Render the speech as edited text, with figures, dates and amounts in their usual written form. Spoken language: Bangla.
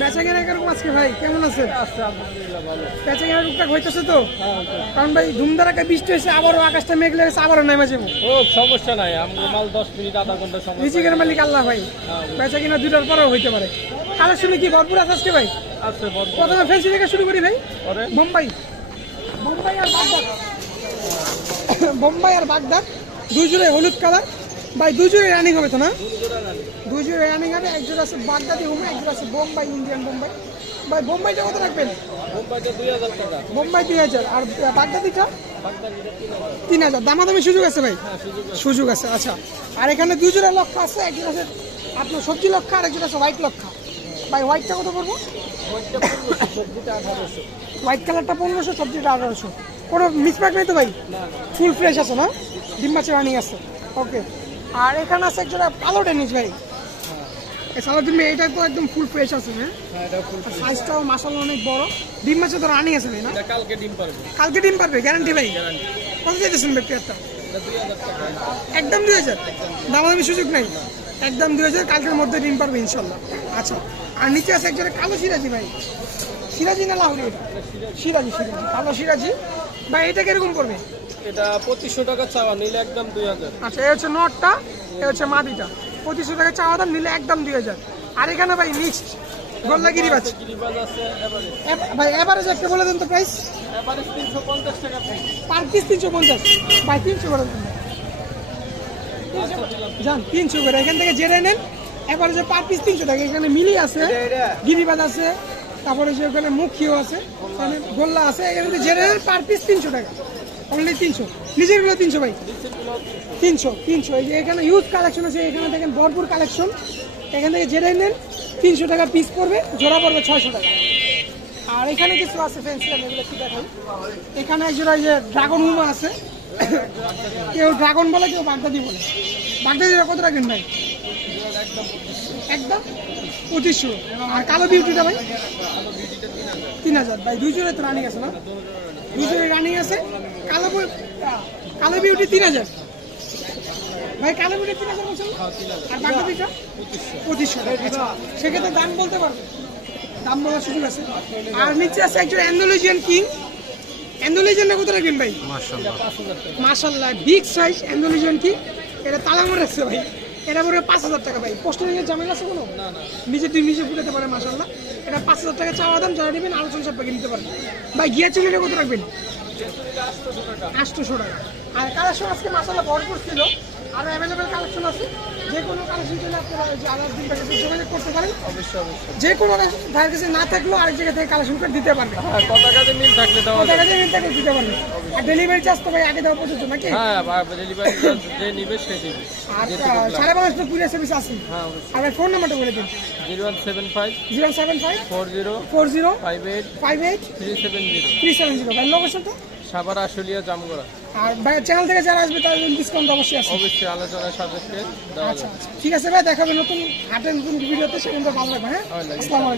বেচা কেনা কিরকম আজকে ভাই, কেমন আছে? আলহামদুলিল্লাহ ভালো। বেচা কেনা টুকটাক হইতেছে তো? কারণ ভাই ধুমধারাকে বৃষ্টি হয়েছে, আবারও আকাশটা মেঘ লেগেছে, আবারও নেমে যাবো। ও সমস্যা নাই, আমরা মাল 10 মিনিট আধা ঘন্টা সময় রিজিকের মালিক আল্লাহ ভাই। বেচা কিনা 2টার পরেও হইতে পারে। কালেকশনে কি ভরপুর আছে আজকে ভাই? আছে। প্রথমে ফ্যান্সি থেকে শুরু করি ভাই। পরে বোম্বাই আর বাগদাদ। বোম্বাই আর বাগদাদ 2 জোড়ে হলুদ কালার ভাই, 2 জোড়ে রানিং হবে তো না? 2 জোড়ে রানিং হবে। এক জোড়া আছে বাগদাদি হোমে, এক জোড়া আছে বোম্বাই, ইন্ডিয়ান বোম্বাই। ভাই বোম্বাইটা কত রাখবেন? বোম্বাইতে 2000 টাকা। বোম্বাই 2000 আর বাগদাদিটা 3000। দামাদামি সুযোগ আছে ভাই? সুযোগ আছে। আচ্ছা, আর এখানে 2 জোড়া লক্ষা আছে, এক জোড়া আছে আপনার সবজি লক্ষা, আর এক জোড়া আছে হোয়াইট লক্ষা। ভাই হোয়াইটটা কত পড়বো? হোয়াইট কালারটা 1500, সবজিটা 1800। কোনো মিসম্যাচ নেই তো ভাই? ফুল ফ্রেশ আছে না? ডিম মাছের রানিং আছে। ওকে, আর এখানে আছে এক জোড়া কালো ডেনিশ ভাই। সালাদিন ভাই এটা তো একদম ফুল ফ্রেশ আছে। হ্যাঁ, সাইজটাও মাশাআল্লাহ অনেক বড়। ডিম মাছে তো রানিং আছে ভাই না? কালকে ডিম পারবে। কালকে ডিম পারবে গ্যারান্টি ভাই? কত দিতেছেন ব্যক্তি একটা? একদম 2000। দামাদামি সুযোগ নাই, একদম 2000। কালকের মধ্যে ডিম পারবে ইনশাল্লাহ। আচ্ছা, আর নিচে আছে একজোড়া কালো সিরাজি ভাই। সিরাজি না লাহোরি? এটা সিরাজি, কালো সিরাজি ভাই। এটা কিরকম পড়বে? এটা 2500 টাকা চাওয়া, নিলে একদম 2000। আচ্ছা, এই হচ্ছে নটটা, এই হচ্ছে মাদিটা। 2500 টাকা চাওয়া দাম, নিলে একদম 2000। আর এখানে ভাই মিক্সড গোল্লা গিরিবাজ আছে এভারেজ। ভাই এভারেজ একটা বলে দেন তো প্রাইস। এভারেজ 350 টাকা পার পিস 350 ভাই। 300 করে দেন যান, 300 করে। এখান থেকে জেনে নেন এভারেজে পার পিস 300 টাকা। এখানে মিলি আছে, গিরিবাজ আছে, তারপরে যে ওখানে মুখিও আছে, গোল্লা আছে। এখানে জেনে নেন পার পিস 300 টাকা, অনলি 300। নিজেরগুলো 300 ভাই, 300। এই যে এখানে ইউজ কালেকশন আছে, এখানে দেখেন ভরপুর কালেকশন। এখান থেকে জেনে নেন 300 টাকা পিস পড়বে, জোড়া পড়বে 600 টাকা। আর এখানে কিছু আছে ফ্যান্সি, আমি এগুলো কি দেখাই। এখানে একজোড়া যে ড্রাগন হুমা আছে, কেউ ড্রাগন বলে, কেউ বাগদাদি বলে। বাগদাদিটা কত রাখবেন ভাই? একদম 2500। আর কালো বিউটিটা ভাই 3000 ভাই। 2 জোড়া তো রানিং আছে না? 2 জোড়া রানিং আছে। কালো বিউটি 3000 ভাই। কালো বিউটি 3000 বলছেন। আর বাগদাদিটা 2500। আচ্ছা, সেক্ষেত্রে দাম বলতে পারবেন, দাম বলার সুযোগ আছে। আর নিচে আছে একজন অ্যান্ডালুজিয়ান কিং। অ্যান্ডালুজিয়ানটা কত রাখবেন ভাই? মাশাআল্লাহ বিগ সাইজ অ্যান্ডালুজিয়ান কিং। এটা তালামর আছে ভাই, এটা পড়বে 5000 টাকা ভাই। পোস্টারিংয়ের ঝামেলা আছে কোনো? নিজে ফুটাতে পারে মাশাআল্লাহ। এটা 5000 টাকা চাওয়া দাম, যারা নেবেন আলোচনা সাপেক্ষে নিতে পারবেন ভাই। গিয়া চুলিটা কত রাখবেন? 800 টাকা। আর কালেকশন আজকে মাশাআল্লাহ ভরপুর ছিল, আরো অ্যাভেলেবেল কালেকশন আছে। যে কোনো কালেকশন জন্য আপনারা আলাদা দিন থেকে যোগাযোগ করতে পারেন। অবশ্যই। যে কোনো ভাইয়ের কাছে না থাকলেও আরেক জায়গা থেকে কালেকশন করে দিতে পারবে। হ্যাঁ, কত টাকাতে মিল থাকলে দাও, কত টাকাতে মিল থাকলে দিতে পারবে। আর ডেলিভারি চার্জ তো ভাই আগে দেওয়া প্রযোজ্য নাকি? হ্যাঁ, ডেলিভারি চার্জ যে নিবে সে দিবে। আর 5.5 তো কুরিয়ার সার্ভিস আছে। হ্যাঁ, আর ফোন নাম্বারটা বলে দিন। 0175 40 58 58 370। ভাই লোকেশনটা? সাভার আশুলিয়া জামগড়া। আর ভাই চ্যানেল থেকে যারা আসবে তাদের ডিসকাউন্ট অবশ্যই আছে। অবশ্যই আলোচনার সাপেক্ষে দেওয়া আচ্ছা, ঠিক আছে ভাই, দেখাবে নতুন হাটের নতুন ভিডিওতে। সেখানে ভালো লাগবে। হ্যাঁ, আসসালামু আলাইকুম।